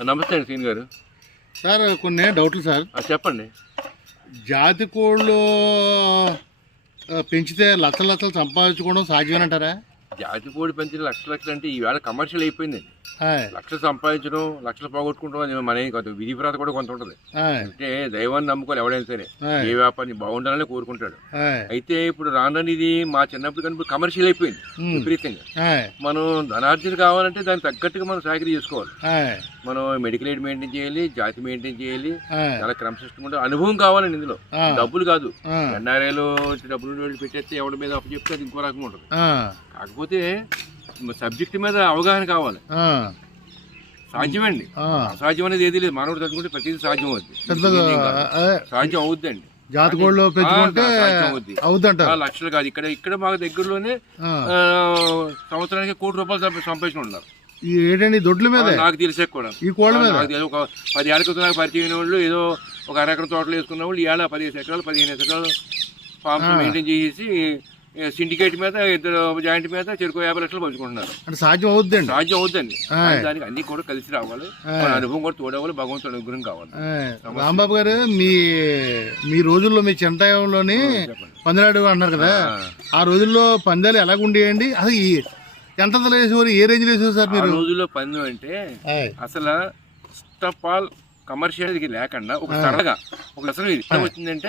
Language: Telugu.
నమస్తే అండి సీన్ గారు. సార్ కొన్ని డౌట్లు సార్. చెప్పండి. జాతి కోళ్ళు పెంచితే లక్షల లక్షలు సంపాదించుకోవడం సాధ్యమేనంటారా? జాతి కోడి పెంచిన లక్షల లక్షలు అంటే ఈవేళ కమర్షియల్ అయిపోయిందండి. లక్షలు సంపాదించడం లక్షలు పోగొట్టుకుంటాం అది మన కొంత విధి ప్రాంతం కూడా కొంత ఉంటుంది. అంటే దైవాన్ని నమ్ముకోవాలి ఎవడైనా సరే. ఏ వ్యాపారం బాగుండాలని కోరుకుంటాడు. అయితే ఇప్పుడు రాను ఇది మా చిన్నప్పుడు కానీ కమర్షియల్ అయిపోయింది విపరీతంగా. మనం ధనార్జన కావాలంటే దానికి తగ్గట్టుగా మనం సాగరీ చేసుకోవాలి. మనం మెడికల్ ఎయిడ్ మెయింటైన్ చేయాలి జాతి మెయింటైన్ చేయాలి చాలా క్రమశిష్టం ఉంటే అనుభవం కావాలండి ఇందులో. డబ్బులు కాదు. ఎన్ఆర్ఐలో డబ్బులు పెట్టేస్తే ఎవరి మీద అప్పు చెప్తే అది ఇంకో రకంగా ఉంటుంది. కాకపోతే సబ్జెక్ట్ మీద అవగాహన కావాలి. సాధ్యమండి. ఆ. అసాధ్యం అనేది ఏది లేదు. మానవుడు తలుచుకుంటే ప్రతిదీ సాధ్యం అవుద్ది. సాధ్యం అవుద్దండి. జాతి సాధ్యం అవుద్ది. అవుద్దంటారు. ఆ లక్షలు కాదు. ఇక్కడ ఇక్కడ మాకు దగ్గరలోనే సంవత్సరానికి కోటి రూపాయలు సంపా- సంపాదించిన ఉన్నారు ఈ ఏంటండి దొడ్ల మీదే? నాకు తెలిసే కూడా. ఈ కోళ్ళ మీద? ఒక పది ఏళ్ళ క్రితం పరిచయం వాళ్ళు ఏదో ఒక అరెకరం తోటలు వేసుకున్న వాళ్ళు ఏళ్ళ పదిహేను ఎకరాలు పదిహేను ఎకరాలు ఫార్మ్స్ ఆ. మెయింటైన్ చేసేసి సిండికేట్ మీద ఇద్దరు జాయింట్ మీద చెరుకు యాభై లక్షలు పంచుకుంటున్నారు. అంటే సాధ్యం అవుద్దండి. సాధ్యం అవుద్దండి. దానికి అన్ని కూడా కలిసి రావాలి. అనుభవం కూడా తోడవాలి భగవంతుడి అనుగ్రహం కావాలి. రాంబాబు గారు మీ మీ రోజుల్లో మీ చింతయంలోని పందిరాడు అన్నారు కదా ఆ. రోజుల్లో పందాలు ఎలాగ ఉండేయండి అసలు ఈ ఎంత వేసేవారు ఏ రేంజ్ వేసేవారు సార్ మీరు? రోజుల్లో పందెం అంటే అసలు ఫస్ట్ ఆఫ్ ఆల్ కమర్షియల్ లేకుండా ఒక సరదాగా ఒక అసలు ఇది ఇష్టం వచ్చిందంటే